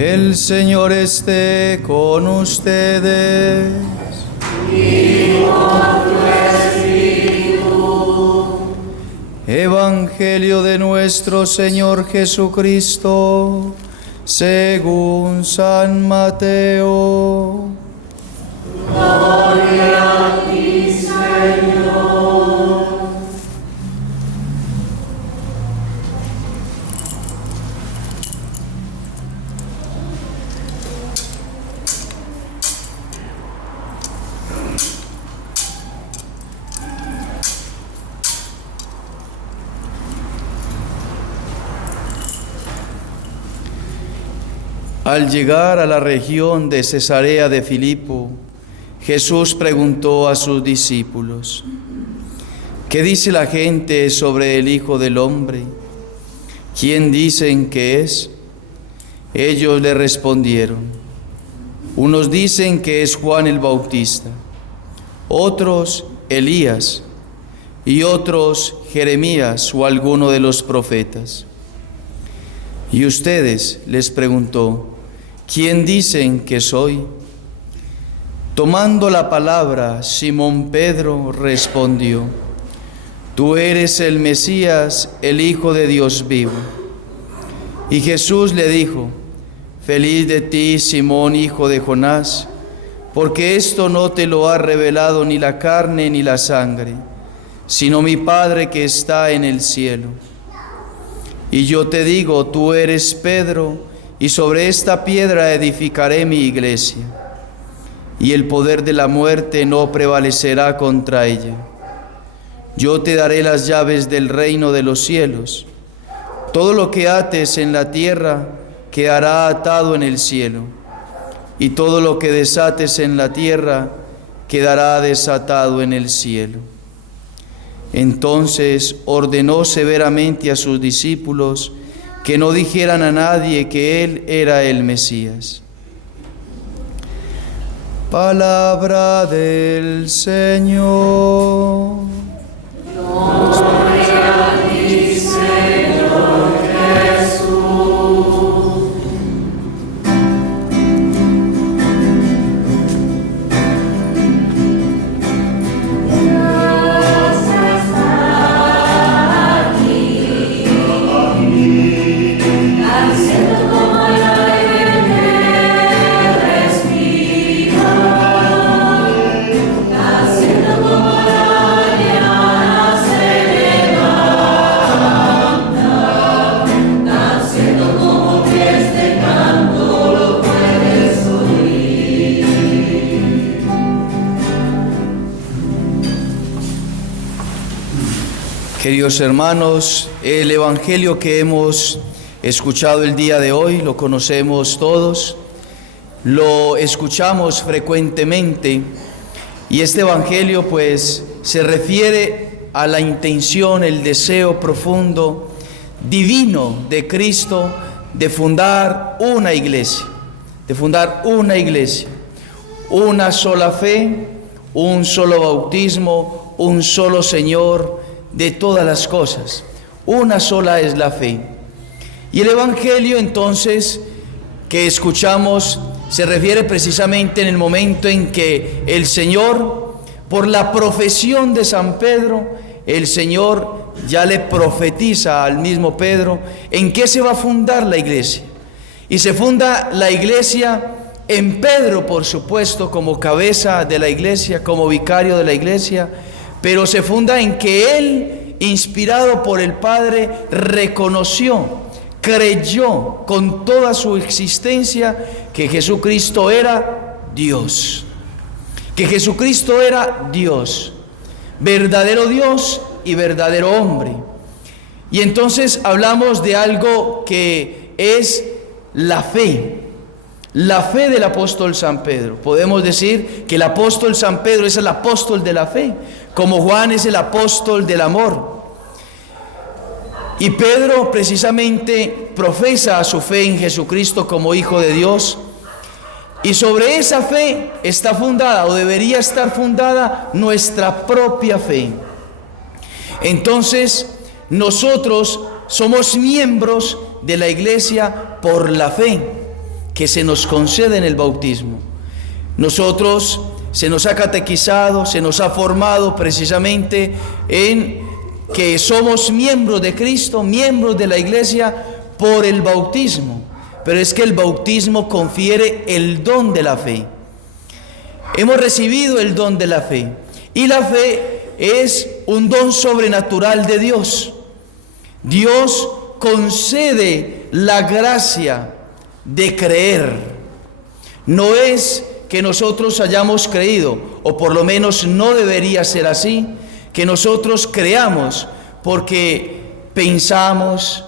El Señor esté con ustedes. Y con tu espíritu. Evangelio de nuestro Señor Jesucristo, según San Mateo. Gloria a ti, Señor. Al llegar a la región de Cesarea de Filipo, Jesús preguntó a sus discípulos: ¿qué dice la gente sobre el Hijo del Hombre? ¿Quién dicen que es? Ellos le respondieron: unos dicen que es Juan el Bautista, otros Elías, y otros Jeremías o alguno de los profetas. Y ustedes, les preguntó, ¿quién dicen que soy? Tomando la palabra, Simón Pedro respondió: tú eres el Mesías, el Hijo de Dios vivo. Y Jesús le dijo: feliz de ti, Simón, hijo de Jonás, porque esto no te lo ha revelado ni la carne ni la sangre, sino mi Padre que está en el cielo. Y yo te digo, tú eres Pedro, y sobre esta piedra edificaré mi iglesia, y el poder de la muerte no prevalecerá contra ella. Yo te daré las llaves del reino de los cielos. Todo lo que ates en la tierra quedará atado en el cielo, y todo lo que desates en la tierra quedará desatado en el cielo. Entonces ordenó severamente a sus discípulos que no dijeran a nadie que él era el Mesías. Palabra del Señor. Gloria a ti, Señor Jesús. Queridos hermanos, el Evangelio que hemos escuchado el día de hoy lo conocemos todos, lo escuchamos frecuentemente, y este Evangelio pues se refiere a la intención, el deseo profundo, divino de Cristo de fundar una iglesia, una sola fe, un solo bautismo, un solo Señor de todas las cosas. Una sola es la fe. Y el Evangelio entonces que escuchamos se refiere precisamente en el momento en que el Señor, por la profesión de San Pedro, el Señor ya le profetiza al mismo Pedro en qué se va a fundar la iglesia. Y se funda la iglesia en Pedro, por supuesto, como cabeza de la iglesia, como vicario de la iglesia, pero se funda en que él, inspirado por el Padre, reconoció, creyó con toda su existencia que Jesucristo era Dios. Que Jesucristo era Dios, verdadero Dios y verdadero hombre. Y entonces hablamos de algo que es la fe del apóstol San Pedro. Podemos decir que el apóstol San Pedro es el apóstol de la fe, como Juan es el apóstol del amor. Y Pedro precisamente profesa su fe en Jesucristo como Hijo de Dios, y sobre esa fe está fundada, o debería estar fundada, nuestra propia fe. Entonces, nosotros somos miembros de la iglesia por la fe. que se nos concede en el bautismo. Nosotros se nos ha catequizado, se nos ha formado precisamente en que somos miembros de Cristo, miembros de la iglesia por el bautismo. Pero es que el bautismo confiere el don de la fe. Hemos recibido el don de la fe. Y la fe es un don sobrenatural de Dios. Dios concede la gracia de creer. No es que nosotros hayamos creído, o por lo menos no debería ser así, que nosotros creamos porque pensamos,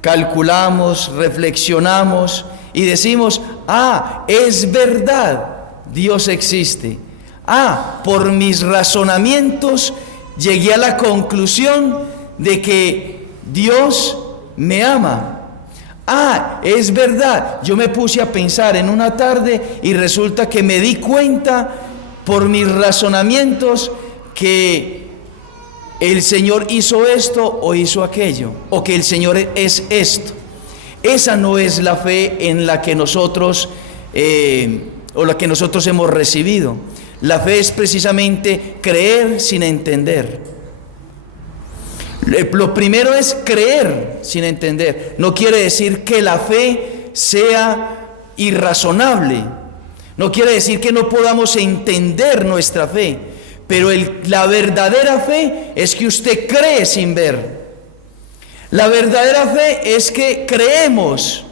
calculamos, reflexionamos y decimos: ah, es verdad, Dios existe. Ah, por mis razonamientos llegué a la conclusión de que Dios me ama. Ah, es verdad, yo me puse a pensar en una tarde y resulta que me di cuenta por mis razonamientos que el Señor hizo esto o hizo aquello, o que el Señor es esto. Esa no es la fe en la que nosotros o la que nosotros hemos recibido. La fe es precisamente creer sin entender. Lo primero es creer sin entender. No quiere decir que la fe sea irrazonable. No quiere decir que no podamos entender nuestra fe. Pero la verdadera fe es que usted cree sin ver. La verdadera fe es que creemos,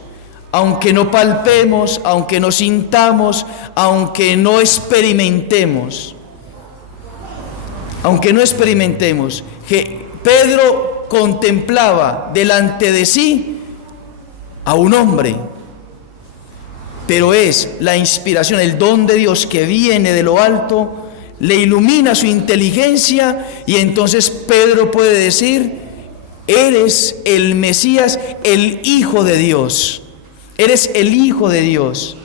aunque no palpemos, aunque no sintamos, aunque no experimentemos. Aunque no experimentemos. Que Pedro contemplaba delante de sí a un hombre, pero es la inspiración, el don de Dios que viene de lo alto, le ilumina su inteligencia y entonces Pedro puede decir: eres el Mesías, el Hijo de Dios, eres el Hijo de Dios.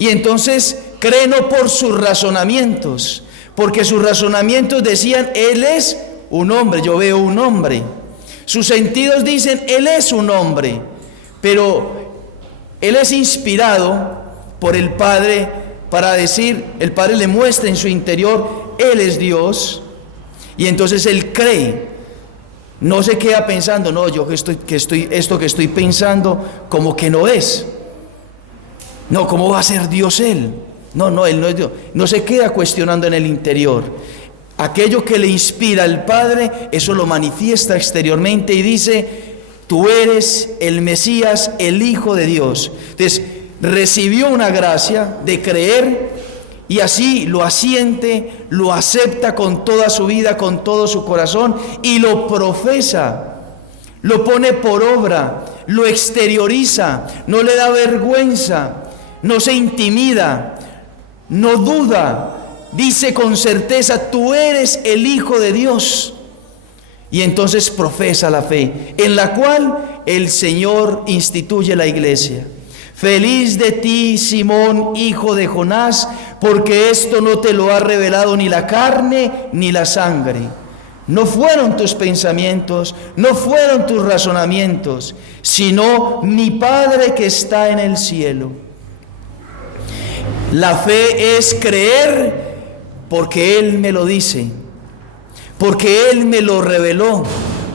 Y entonces cree no por sus razonamientos, porque sus razonamientos decían: Él es un hombre, yo veo un hombre. Sus sentidos dicen: Él es un hombre. Pero Él es inspirado por el Padre para decir, el Padre le muestra en su interior: Él es Dios. Y entonces Él cree. No se queda pensando: no, yo esto que estoy pensando como que no es. No, ¿cómo va a ser Dios Él? No, Él no es Dios. No se queda cuestionando en el interior. Aquello que le inspira al Padre, eso lo manifiesta exteriormente y dice: tú eres el Mesías, el Hijo de Dios. Entonces, recibió una gracia de creer y así lo asiente, lo acepta con toda su vida, con todo su corazón y lo profesa, lo pone por obra, lo exterioriza, no le da vergüenza, no se intimida, no duda. Dice con certeza: tú eres el Hijo de Dios. Y entonces profesa la fe, en la cual el Señor instituye la iglesia. Feliz de ti, Simón, hijo de Jonás, porque esto no te lo ha revelado ni la carne ni la sangre. No fueron tus pensamientos, no fueron tus razonamientos, sino mi Padre que está en el cielo. La fe es creer porque Él me lo dice, porque Él me lo reveló,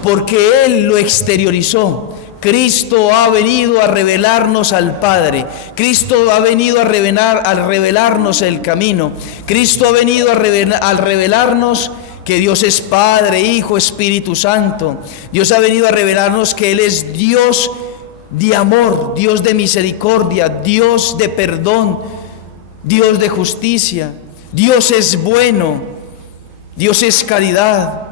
porque Él lo exteriorizó. Cristo ha venido a revelarnos al Padre. Cristo ha venido a revelarnos el camino. Cristo ha venido a revelarnos que Dios es Padre, Hijo, Espíritu Santo. Dios ha venido a revelarnos que Él es Dios de amor, Dios de misericordia, Dios de perdón, Dios de justicia. Dios es bueno, Dios es caridad,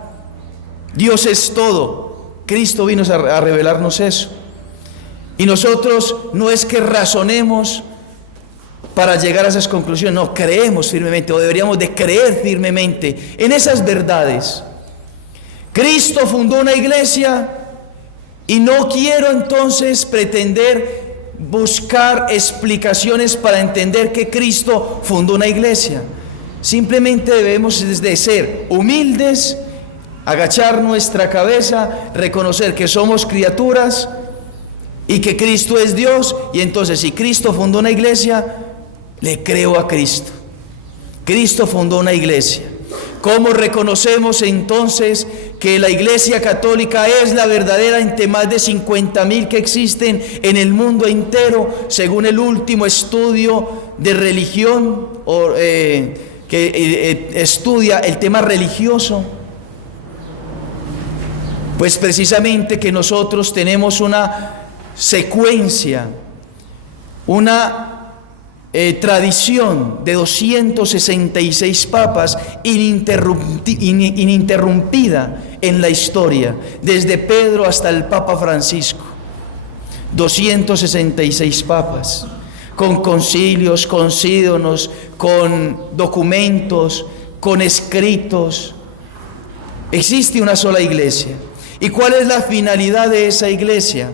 Dios es todo. Cristo vino a revelarnos eso. Y nosotros no es que razonemos para llegar a esas conclusiones, no, creemos firmemente, o deberíamos de creer firmemente en esas verdades. Cristo fundó una iglesia y no quiero entonces pretender buscar explicaciones para entender que Cristo fundó una iglesia. Simplemente debemos de ser humildes, agachar nuestra cabeza, reconocer que somos criaturas y que Cristo es Dios, y entonces si Cristo fundó una iglesia, le creo a Cristo. Cristo fundó una iglesia. ¿Cómo reconocemos entonces que la Iglesia Católica es la verdadera entre más de 50.000 que existen en el mundo entero, según el último estudio de religión que estudia el tema religioso? Pues precisamente que nosotros tenemos una secuencia, una tradición de 266 papas ininterrumpida en la historia, desde Pedro hasta el Papa Francisco. 266 papas, con concilios, con sínodos, con documentos, con escritos. Existe una sola iglesia. ¿Y cuál es la finalidad de esa iglesia?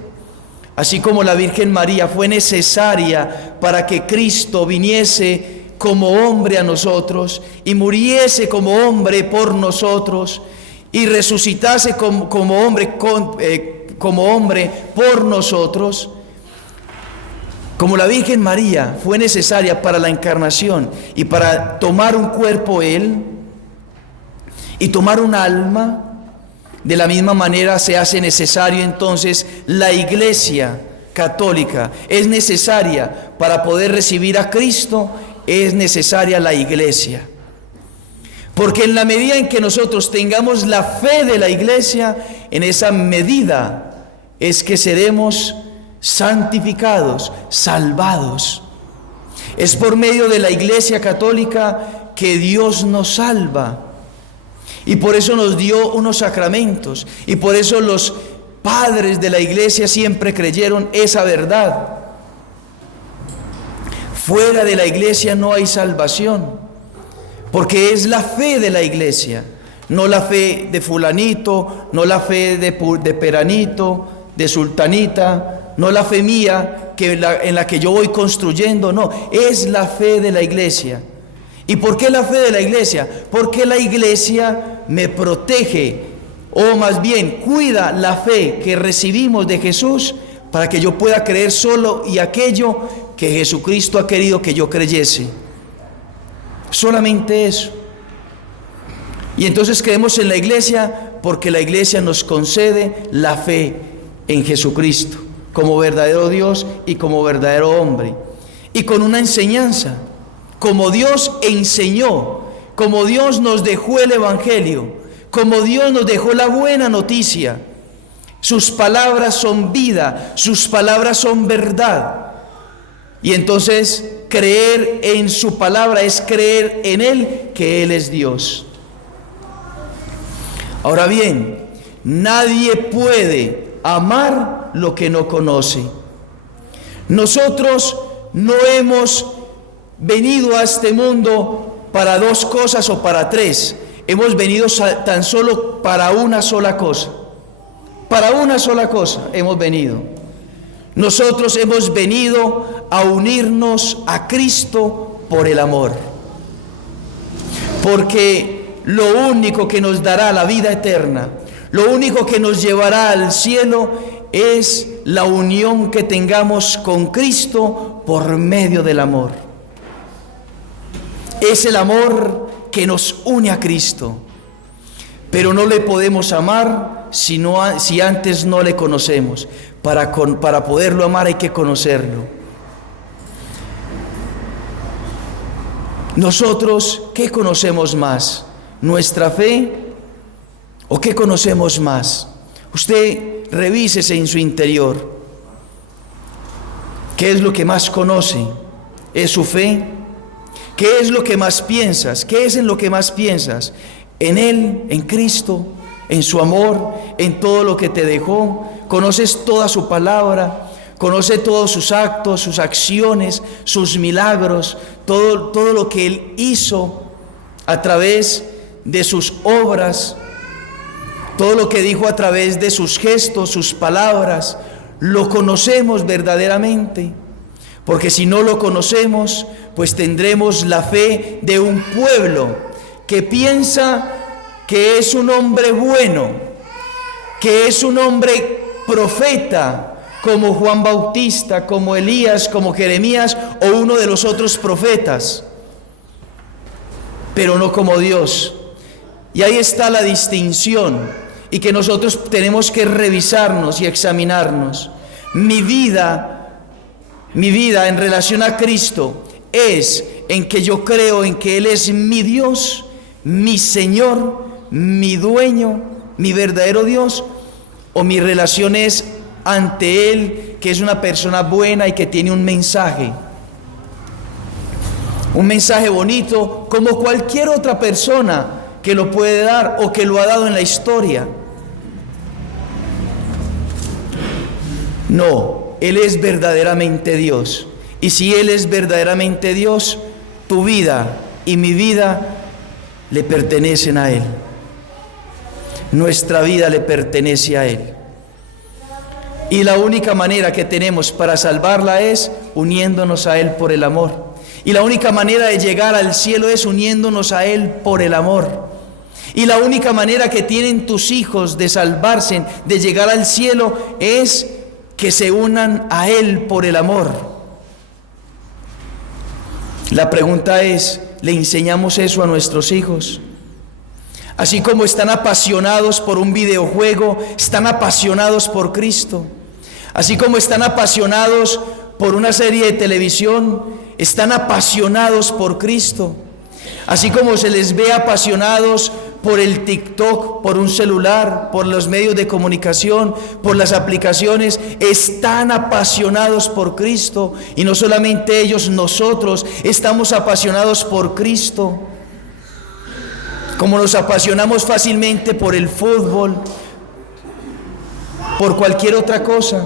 Así como la Virgen María fue necesaria para que Cristo viniese como hombre a nosotros y muriese como hombre por nosotros y resucitase como hombre por nosotros, como la Virgen María fue necesaria para la encarnación y para tomar un cuerpo Él y tomar un alma, de la misma manera se hace necesario entonces la Iglesia Católica. Es necesaria para poder recibir a Cristo, es necesaria la Iglesia. Porque en la medida en que nosotros tengamos la fe de la Iglesia, en esa medida es que seremos santificados, salvados. Es por medio de la Iglesia Católica que Dios nos salva. Y por eso nos dio unos sacramentos. Y por eso los padres de la iglesia siempre creyeron esa verdad. Fuera de la iglesia no hay salvación. Porque es la fe de la iglesia. No la fe de fulanito, no la fe de peranito, de sultanita, no la fe mía en la que yo voy construyendo. No, es la fe de la iglesia. ¿Y por qué la fe de la iglesia? Porque la iglesia me protege, o más bien cuida la fe que recibimos de Jesús para que yo pueda creer solo y aquello que Jesucristo ha querido que yo creyese. Solamente eso. Y entonces creemos en la iglesia porque la iglesia nos concede la fe en Jesucristo como verdadero Dios y como verdadero hombre. Y con una enseñanza. Como Dios enseñó, como Dios nos dejó el Evangelio, como Dios nos dejó la buena noticia. Sus palabras son vida, sus palabras son verdad. Y entonces creer en su palabra es creer en Él, que Él es Dios. Ahora bien, nadie puede amar lo que no conoce. Nosotros no hemos venido a este mundo para dos cosas o para tres. Hemos venido tan solo para una sola cosa. Para una sola cosa hemos venido. Nosotros hemos venido a unirnos a Cristo por el amor. Porque lo único que nos dará la vida eterna, lo único que nos llevará al cielo es la unión que tengamos con Cristo por medio del amor. Es el amor que nos une a Cristo, pero no le podemos amar si antes no le conocemos. Para poderlo amar hay que conocerlo. Nosotros, ¿qué conocemos más? ¿Nuestra fe o qué conocemos más? Usted revísese en su interior. ¿Qué es lo que más conoce? ¿Es su fe? ¿Qué es lo que más piensas? ¿Qué es en lo que más piensas? En Él, en Cristo, en su amor, en todo lo que te dejó. Conoces toda su palabra, conoce todos sus actos, sus acciones, sus milagros, todo lo que Él hizo a través de sus obras, todo lo que dijo a través de sus gestos, sus palabras. Lo conocemos verdaderamente. Porque si no lo conocemos, pues tendremos la fe de un pueblo que piensa que es un hombre bueno, que es un hombre profeta, como Juan Bautista, como Elías, como Jeremías o uno de los otros profetas, pero no como Dios. Y ahí está la distinción, y que nosotros tenemos que revisarnos y examinarnos. Mi vida en relación a Cristo es en que yo creo en que Él es mi Dios, mi Señor, mi dueño, mi verdadero Dios, o mi relación es ante Él, que es una persona buena y que tiene un mensaje bonito, como cualquier otra persona que lo puede dar o que lo ha dado en la historia. No, Él es verdaderamente Dios. Y si Él es verdaderamente Dios, tu vida y mi vida le pertenecen a Él. Nuestra vida le pertenece a Él. Y la única manera que tenemos para salvarla es uniéndonos a Él por el amor. Y la única manera de llegar al cielo es uniéndonos a Él por el amor. Y la única manera que tienen tus hijos de salvarse, de llegar al cielo, es que se unan a Él por el amor. La pregunta es, ¿le enseñamos eso a nuestros hijos? Así como están apasionados por un videojuego, están apasionados por Cristo. Así como están apasionados por una serie de televisión, están apasionados por Cristo. Así como se les ve apasionados por el TikTok, por un celular, por los medios de comunicación, por las aplicaciones, están apasionados por Cristo. Y no solamente ellos, nosotros estamos apasionados por Cristo. Como nos apasionamos fácilmente por el fútbol, por cualquier otra cosa.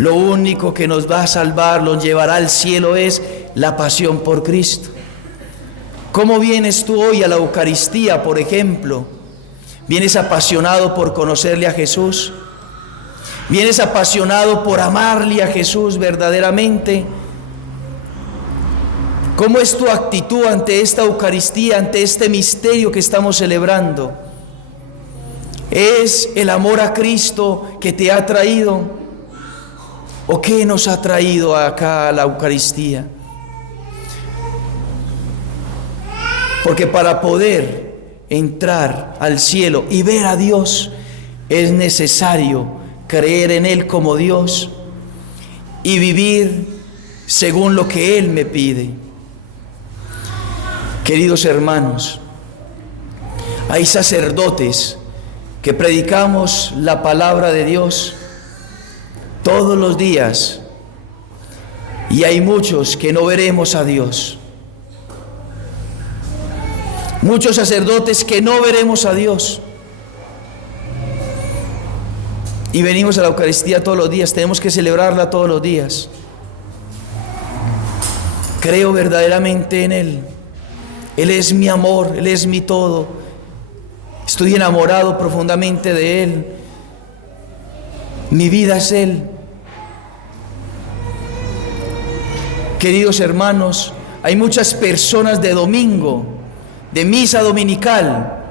Lo único que nos va a salvar, nos llevará al cielo, es la pasión por Cristo. ¿Cómo vienes tú hoy a la Eucaristía, por ejemplo? ¿Vienes apasionado por conocerle a Jesús? ¿Vienes apasionado por amarle a Jesús verdaderamente? ¿Cómo es tu actitud ante esta Eucaristía, ante este misterio que estamos celebrando? ¿Es el amor a Cristo que te ha traído? ¿O qué nos ha traído acá a la Eucaristía? Porque para poder entrar al cielo y ver a Dios, es necesario creer en Él como Dios y vivir según lo que Él me pide. Queridos hermanos, hay sacerdotes que predicamos la palabra de Dios todos los días, y hay muchos que no veremos a Dios. Muchos sacerdotes que no veremos a Dios. Y venimos a la Eucaristía todos los días, tenemos que celebrarla todos los días. Creo verdaderamente en Él. Él es mi amor, Él es mi todo. Estoy enamorado profundamente de Él. Mi vida es Él. Queridos hermanos, hay muchas personas de domingo, de misa dominical,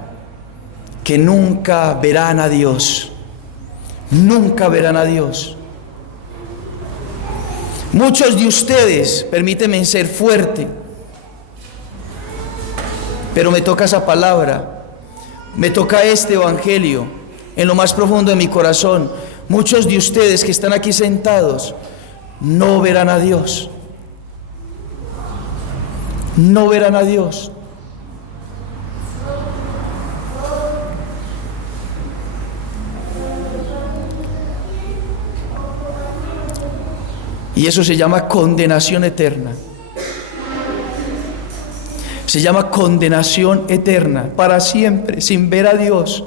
que nunca verán a Dios. Nunca verán a Dios. Muchos de ustedes, permíteme ser fuerte, pero me toca esa palabra, me toca este evangelio en lo más profundo de mi corazón. Muchos de ustedes que están aquí sentados no verán a Dios. No verán a Dios. Y eso se llama condenación eterna. Se llama condenación eterna, para siempre, sin ver a Dios.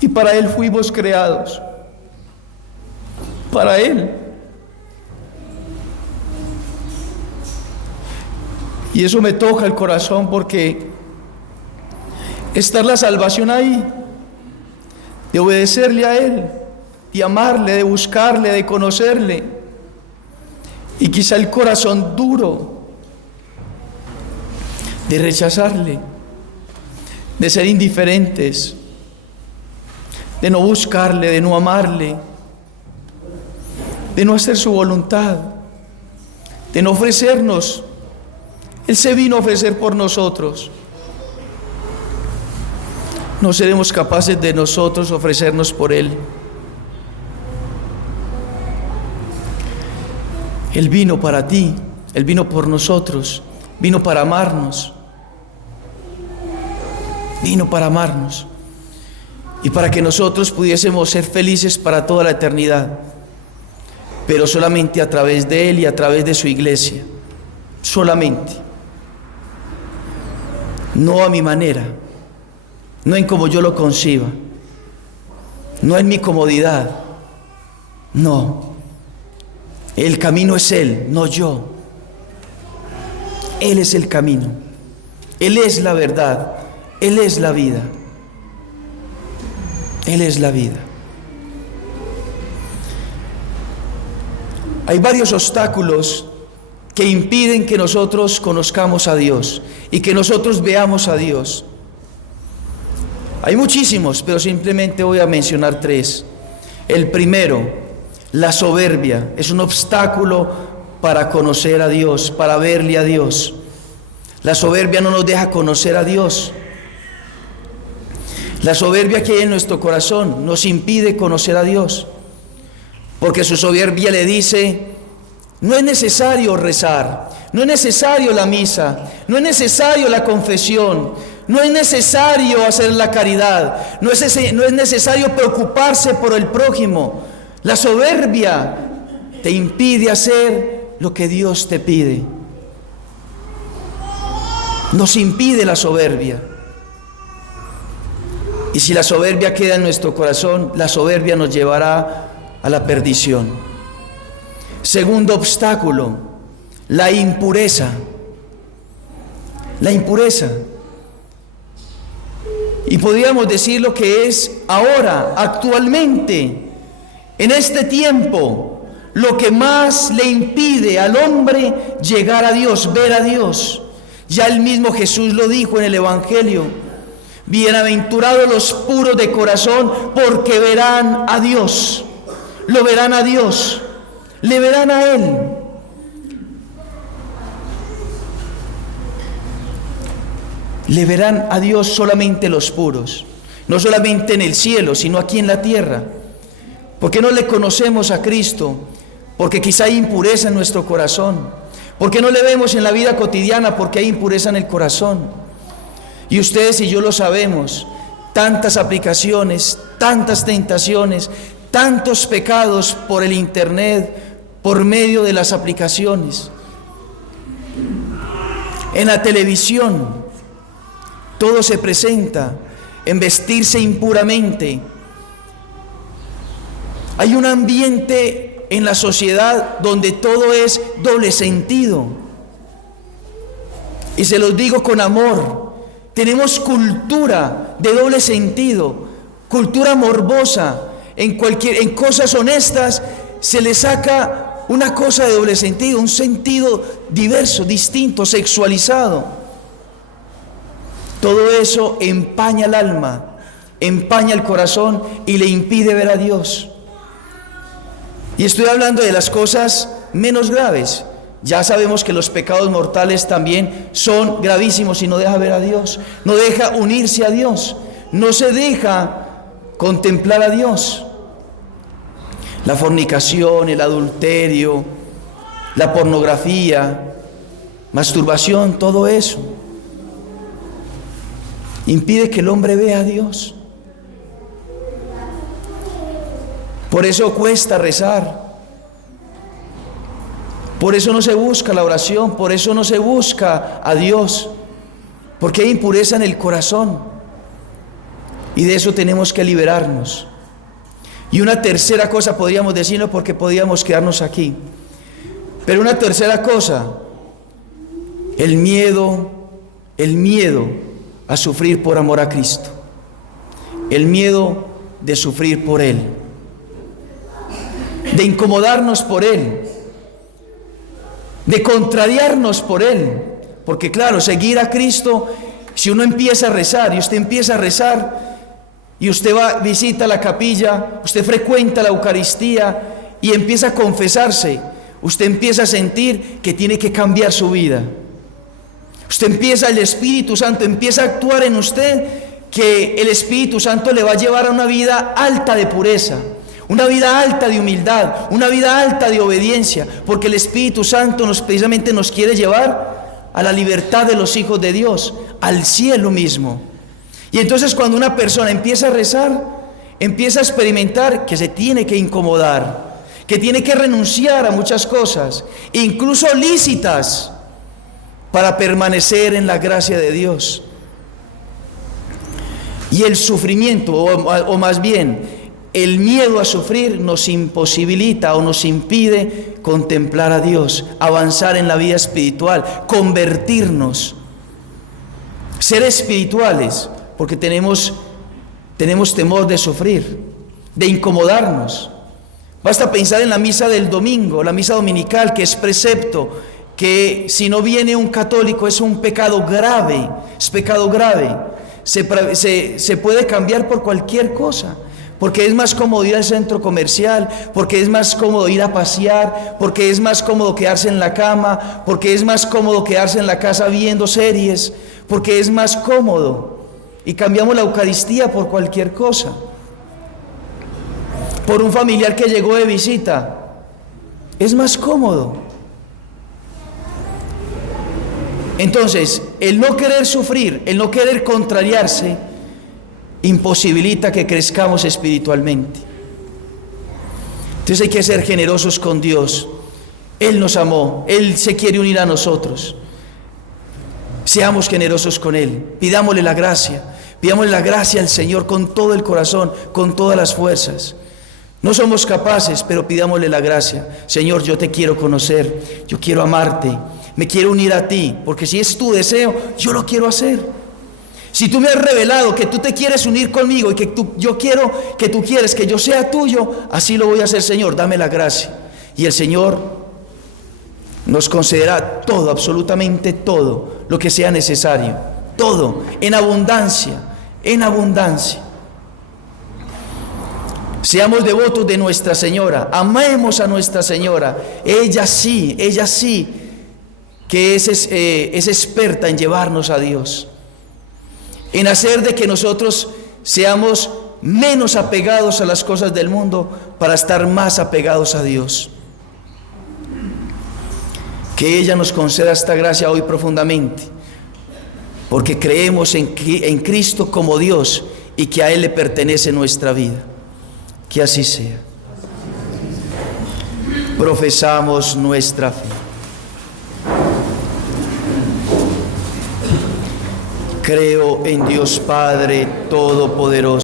Y para Él fuimos creados. Para Él. Y eso me toca el corazón, porque está la salvación ahí, de obedecerle a Él, de amarle, de buscarle, de conocerle. Y quizá el corazón duro de rechazarle, de ser indiferentes, de no buscarle, de no amarle, de no hacer su voluntad, de no ofrecernos. Él se vino a ofrecer por nosotros. No seremos capaces de nosotros ofrecernos por Él. Él vino para ti, Él vino por nosotros, vino para amarnos. Vino para amarnos y para que nosotros pudiésemos ser felices para toda la eternidad, pero solamente a través de Él y a través de su iglesia, solamente, no a mi manera, no en como yo lo conciba, no en mi comodidad, no, el camino es Él, no yo. Él es el camino, Él es la verdad, Él es la vida. Él es la vida. Hay varios obstáculos que impiden que nosotros conozcamos a Dios y que nosotros veamos a Dios. Hay muchísimos, pero simplemente voy a mencionar 3. El primero, la soberbia, es un obstáculo para conocer a Dios, para verle a Dios. La soberbia no nos deja conocer a Dios. La soberbia que hay en nuestro corazón nos impide conocer a Dios, porque su soberbia le dice: no es necesario rezar, no es necesario la misa, no es necesario la confesión, no es necesario hacer la caridad, no es necesario preocuparse por el prójimo. La soberbia te impide hacer lo que Dios te pide. Nos impide la soberbia. Y si la soberbia queda en nuestro corazón, la soberbia nos llevará a la perdición. Segundo obstáculo, la impureza. La impureza. Y podríamos decir lo que es ahora, actualmente, en este tiempo, lo que más le impide al hombre llegar a Dios, ver a Dios. Ya el mismo Jesús lo dijo en el Evangelio: bienaventurados los puros de corazón, porque verán a Dios. Lo verán a Dios, le verán a Él. Le verán a Dios solamente los puros, no solamente en el cielo, sino aquí en la tierra. ¿Por qué no le conocemos a Cristo? Porque quizá hay impureza en nuestro corazón. ¿Por qué no le vemos en la vida cotidiana? Porque hay impureza en el corazón. Y ustedes y yo lo sabemos, tantas aplicaciones, tantas tentaciones, tantos pecados por el internet, por medio de las aplicaciones. En la televisión, todo se presenta en vestirse impuramente. Hay un ambiente en la sociedad donde todo es doble sentido. Y se los digo con amor. Tenemos cultura de doble sentido, cultura morbosa. En cosas honestas se le saca una cosa de doble sentido, un sentido diverso, distinto, sexualizado. Todo eso empaña el alma, empaña el corazón y le impide ver a Dios. Y estoy hablando de las cosas menos graves. Ya sabemos que los pecados mortales también son gravísimos y no deja ver a Dios, no deja unirse a Dios, no se deja contemplar a Dios. La fornicación, el adulterio, la pornografía, masturbación, todo eso impide que el hombre vea a Dios. Por eso cuesta rezar. Por eso no se busca la oración, por eso no se busca a Dios, porque hay impureza en el corazón y de eso tenemos que liberarnos. Y una tercera cosa podríamos decirlo, porque podríamos quedarnos aquí, pero una tercera cosa, el miedo a sufrir por amor a Cristo, el miedo de sufrir por Él, de incomodarnos por Él, de contrariarnos por Él. Porque claro, seguir a Cristo, si uno empieza a rezar y usted empieza a rezar, y usted visita la capilla, usted frecuenta la Eucaristía y empieza a confesarse, usted empieza a sentir que tiene que cambiar su vida. El Espíritu Santo empieza a actuar en usted, que el Espíritu Santo le va a llevar a una vida alta de pureza, una vida alta de humildad, una vida alta de obediencia, porque el Espíritu Santo precisamente nos quiere llevar a la libertad de los hijos de Dios, al cielo mismo. Y entonces cuando una persona empieza a rezar, empieza a experimentar que se tiene que incomodar, que tiene que renunciar a muchas cosas, incluso lícitas, para permanecer en la gracia de Dios. Y el sufrimiento, o más bien, el miedo a sufrir nos imposibilita o nos impide contemplar a Dios, avanzar en la vida espiritual, convertirnos, ser espirituales, porque tenemos temor de sufrir, de incomodarnos. Basta pensar en la misa del domingo, la misa dominical, que es precepto, que si no viene un católico es un pecado grave, es pecado grave. Se puede cambiar por cualquier cosa, porque es más cómodo ir al centro comercial, porque es más cómodo ir a pasear, porque es más cómodo quedarse en la cama, porque es más cómodo quedarse en la casa viendo series, porque es más cómodo, y cambiamos la Eucaristía por cualquier cosa, por un familiar que llegó de visita, es más cómodo. Entonces, el no querer sufrir, el no querer contrariarse, imposibilita que crezcamos espiritualmente. Entonces hay que ser generosos con Dios. Él nos amó, Él se quiere unir a nosotros. Seamos generosos con Él, pidámosle la gracia al Señor con todo el corazón, con todas las fuerzas. No somos capaces, pero pidámosle la gracia. Señor, yo te quiero conocer, yo quiero amarte, me quiero unir a ti, porque si es tu deseo, yo lo quiero hacer. Si tú me has revelado que tú te quieres unir conmigo y que yo quiero que tú quieres que yo sea tuyo, así lo voy a hacer, Señor, dame la gracia. Y el Señor nos concederá todo, absolutamente todo, lo que sea necesario, todo, en abundancia, en abundancia. Seamos devotos de Nuestra Señora, amemos a Nuestra Señora, ella sí, que es experta en llevarnos a Dios, en hacer de que nosotros seamos menos apegados a las cosas del mundo para estar más apegados a Dios. Que ella nos conceda esta gracia hoy profundamente, porque creemos en Cristo como Dios y que a Él le pertenece nuestra vida. Que así sea. Profesamos nuestra fe. Creo en Dios Padre Todopoderoso,